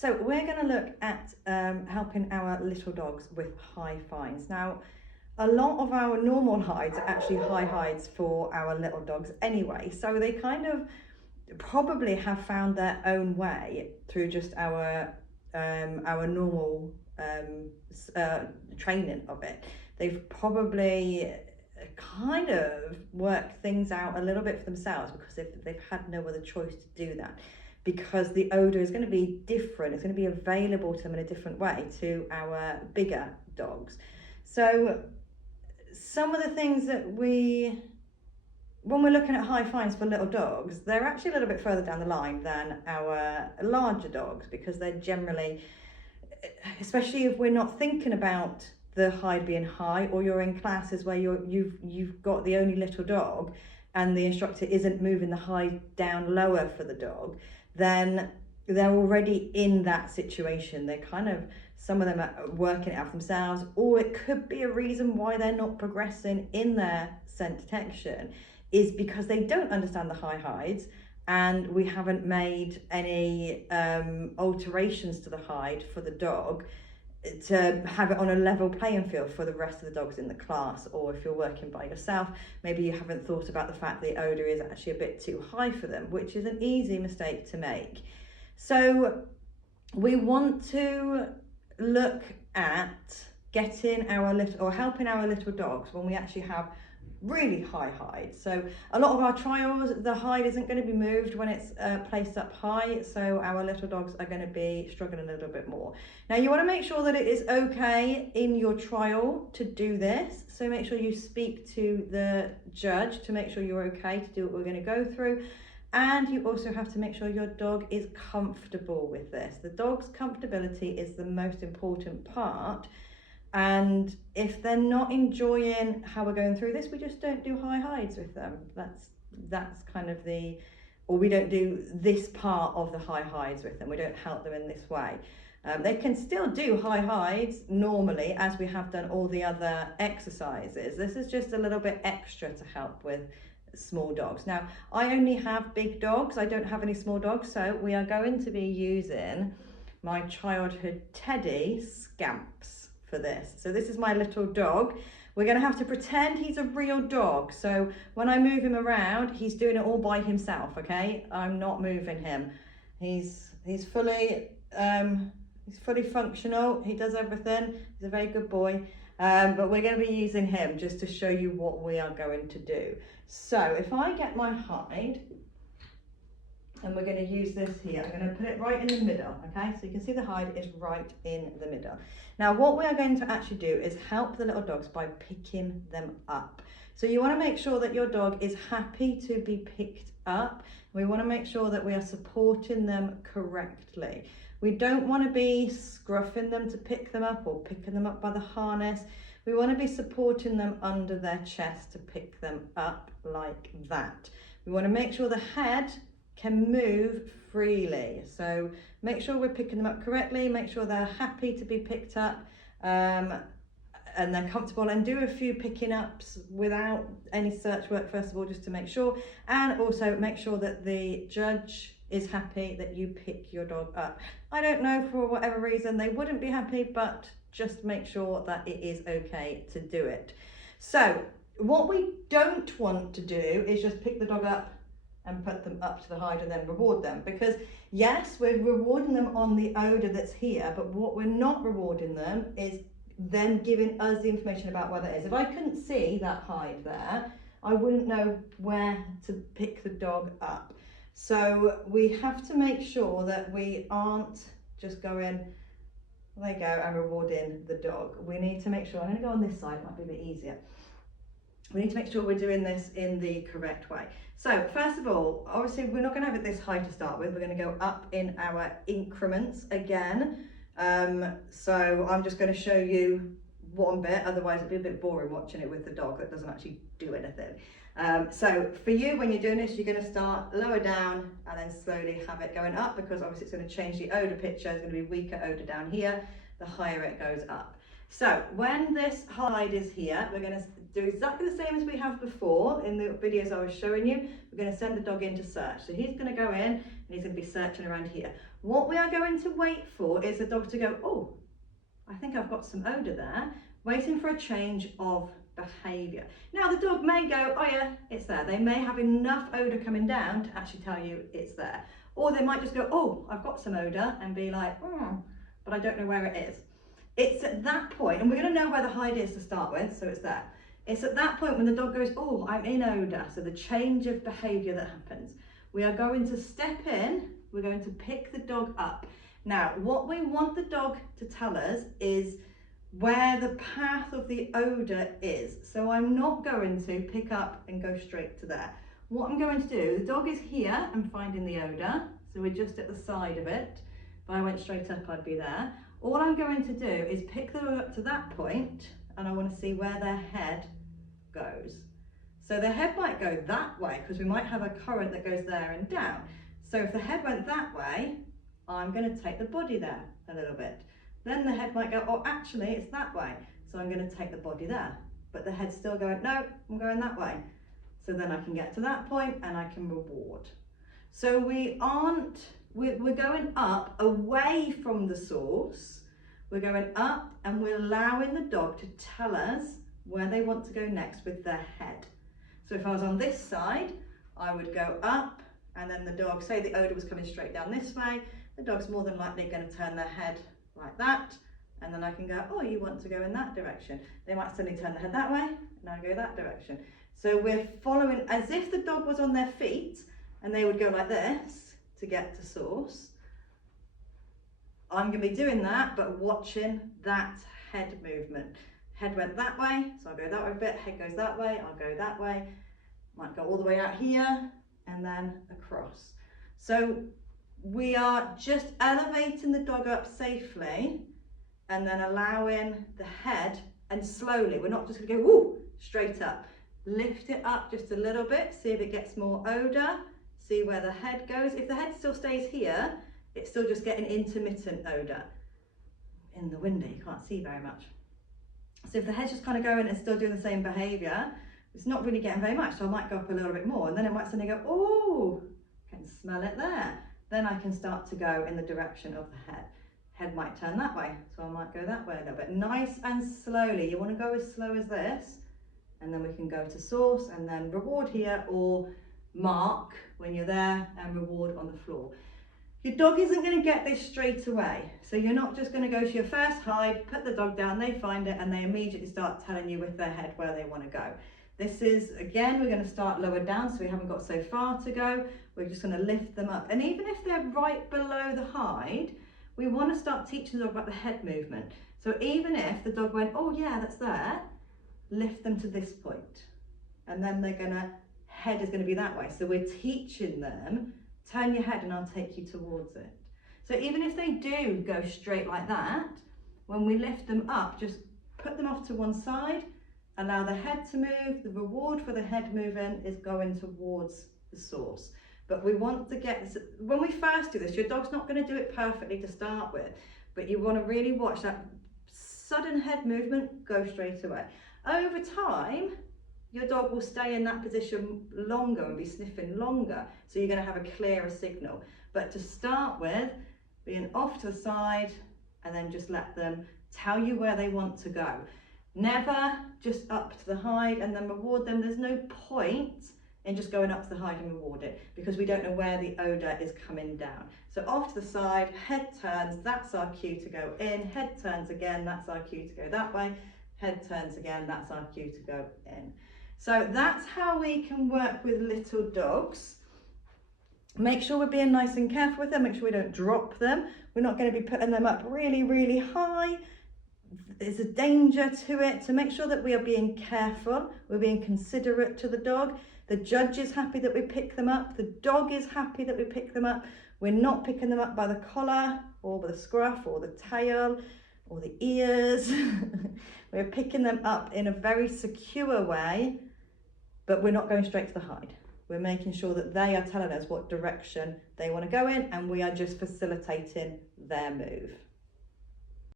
So we're going to look at helping our little dogs with high fines. Now, a lot of our normal hides are actually high hides for our little dogs anyway, so they kind of probably have found their own way through just our normal training of it. They've probably kind of worked things out a little bit for themselves because they've had no other choice to do that, because the odor is going to be different. It's going to be available to them in a different way to our bigger dogs. So some of the things that when we're looking at high fines for little dogs, they're actually a little bit further down the line than our larger dogs, because they're generally, especially if we're not thinking about the hide being high, or you're in classes where you've got the only little dog and the instructor isn't moving the hide down lower for the dog, then they're already in that situation. They're kind of, some of them are working it out for themselves, or it could be a reason why they're not progressing in their scent detection is because they don't understand the high hides, and we haven't made any alterations to the hide for the dog to have it on a level playing field for the rest of the dogs in the class. Or if you're working by yourself, maybe you haven't thought about the fact the odour is actually a bit too high for them, which is an easy mistake to make. So we want to look at getting our little, or helping our little dogs when we actually have really high hide. So a lot of our trials, the hide isn't going to be moved when it's placed up high, so our little dogs are going to be struggling a little bit more. Now you want to make sure that it is okay in your trial to do this, so make sure you speak to the judge to make sure you're okay to do what we're going to go through. And you also have to make sure your dog is comfortable with this. The dog's comfortability is the most important part. And if they're not enjoying how we're going through this, we just don't do high hides with them. That's kind of or we don't do this part of the high hides with them. We don't help them in this way. They can still do high hides normally, as we have done all the other exercises. This is just a little bit extra to help with small dogs. Now, I only have big dogs. I don't have any small dogs, so we are going to be using my childhood Teddy Scamps for this. So this is my little dog. We're going to have to pretend he's a real dog. So when I move him around, he's doing it all by himself, okay? I'm not moving him. He's fully functional. He does everything. He's a very good boy. But we're going to be using him just to show you what we are going to do. So if I get my hide, and we're going to use this here, I'm going to put it right in the middle, okay? So you can see the hide is right in the middle. Now what we are going to actually do is help the little dogs by picking them up. So you want to make sure that your dog is happy to be picked up. We want to make sure that we are supporting them correctly. We don't want to be scruffing them to pick them up or picking them up by the harness. We want to be supporting them under their chest to pick them up like that. We want to make sure the head can move freely. So make sure we're picking them up correctly, make sure they're happy to be picked up and they're comfortable, and do a few picking ups without any search work first of all, just to make sure, and also make sure that the judge is happy that you pick your dog up. I don't know, for whatever reason they wouldn't be happy, but just make sure that it is okay to do it. So what we don't want to do is just pick the dog up and put them up to the hide and then reward them, because yes, we're rewarding them on the odor that's here, but what we're not rewarding them is them giving us the information about where that is. If I couldn't see that hide there, I wouldn't know where to pick the dog up. So we have to make sure that we aren't just going, there you go, and rewarding the dog. We need to make sure, I'm going to go on this side, it might be a bit easier. We need to make sure we're doing this in the correct way. So first of all, obviously we're not going to have it this high to start with. We're going to go up in our increments again. So I'm just going to show you one bit, otherwise it'd be a bit boring watching it with the dog that doesn't actually do anything. So for you, when you're doing this, you're going to start lower down and then slowly have it going up, because obviously it's going to change the odor picture. There's going to be weaker odor down here, the higher it goes up. So when this hide is here, we're going to do exactly the same as we have before in the videos I was showing you. We're going to send the dog in to search. So he's going to go in and he's going to be searching around here. What we are going to wait for is the dog to go, oh, I think I've got some odour there, waiting for a change of behaviour. Now the dog may go, oh yeah, it's there. They may have enough odour coming down to actually tell you it's there. Or they might just go, oh, I've got some odour, and be like, but I don't know where it is. It's at that point, and we're going to know where the hide is to start with, so it's there. It's at that point when the dog goes, oh, I'm in odour, so the change of behaviour that happens. We are going to step in, we're going to pick the dog up. Now, what we want the dog to tell us is where the path of the odour is. So I'm not going to pick up and go straight to there. What I'm going to do, the dog is here and finding the odour, so we're just at the side of it. If I went straight up, I'd be there. All I'm going to do is pick them up to that point, and I want to see where their head goes. So their head might go that way because we might have a current that goes there and down. So if the head went that way, I'm going to take the body there a little bit. Then the head might go, oh, actually it's that way. So I'm going to take the body there. But the head's still going, no, I'm going that way. So then I can get to that point and I can reward. So we're going up away from the source. We're going up and we're allowing the dog to tell us where they want to go next with their head. So if I was on this side, I would go up, and then the dog, say the odour was coming straight down this way, the dog's more than likely going to turn their head like that, and then I can go, oh, you want to go in that direction. They might suddenly turn their head that way, and I go that direction. So we're following as if the dog was on their feet, and they would go like this to get to source. I'm going to be doing that, but watching that head movement. Head went that way, so I'll go that way a bit. Head goes that way, I'll go that way. Might go all the way out here and then across. So we are just elevating the dog up safely and then allowing the head, and slowly, we're not just going to go woo, straight up. Lift it up just a little bit, see if it gets more odour, see where the head goes. If the head still stays here, it's still just getting intermittent odour. In the window, you can't see very much. So if the head's just kind of going and still doing the same behaviour, it's not really getting very much, so I might go up a little bit more, and then it might suddenly go, oh, I can smell it there. Then I can start to go in the direction of the head. Head might turn that way, so I might go that way a little bit. Nice and slowly. You want to go as slow as this, and then we can go to source and then reward here, or mark when you're there and reward on the floor. Your dog isn't going to get this straight away, so you're not just going to go to your first hide, put the dog down, they find it, and they immediately start telling you with their head where they want to go. This is, again, we're going to start lower down, so we haven't got so far to go. We're just going to lift them up, and even if they're right below the hide, we want to start teaching the dog about the head movement. So even if the dog went, oh yeah, that's there, lift them to this point, and then head is going to be that way. So we're teaching them, turn your head and I'll take you towards it. So even if they do go straight like that, when we lift them up, just put them off to one side, allow the head to move. The reward for the head moving is going towards the source. But we want to get this, when we first do this, your dog's not going to do it perfectly to start with, but you want to really watch that sudden head movement, go straight away. Over time, your dog will stay in that position longer and be sniffing longer, so you're going to have a clearer signal. But to start with, being off to the side and then just let them tell you where they want to go. Never just up to the hide and then reward them. There's no point in just going up to the hide and reward it, because we don't know where the odour is coming down. So off to the side, head turns, that's our cue to go in. Head turns again, that's our cue to go that way. Head turns again, that's our cue to go in. So that's how we can work with little dogs. Make sure we're being nice and careful with them. Make sure we don't drop them. We're not going to be putting them up really, really high. There's a danger to it. So make sure that we are being careful. We're being considerate to the dog. The judge is happy that we pick them up. The dog is happy that we pick them up. We're not picking them up by the collar or by the scruff or the tail or the ears. We're picking them up in a very secure way, but we're not going straight to the hide. We're making sure that they are telling us what direction they want to go in, and we are just facilitating their move.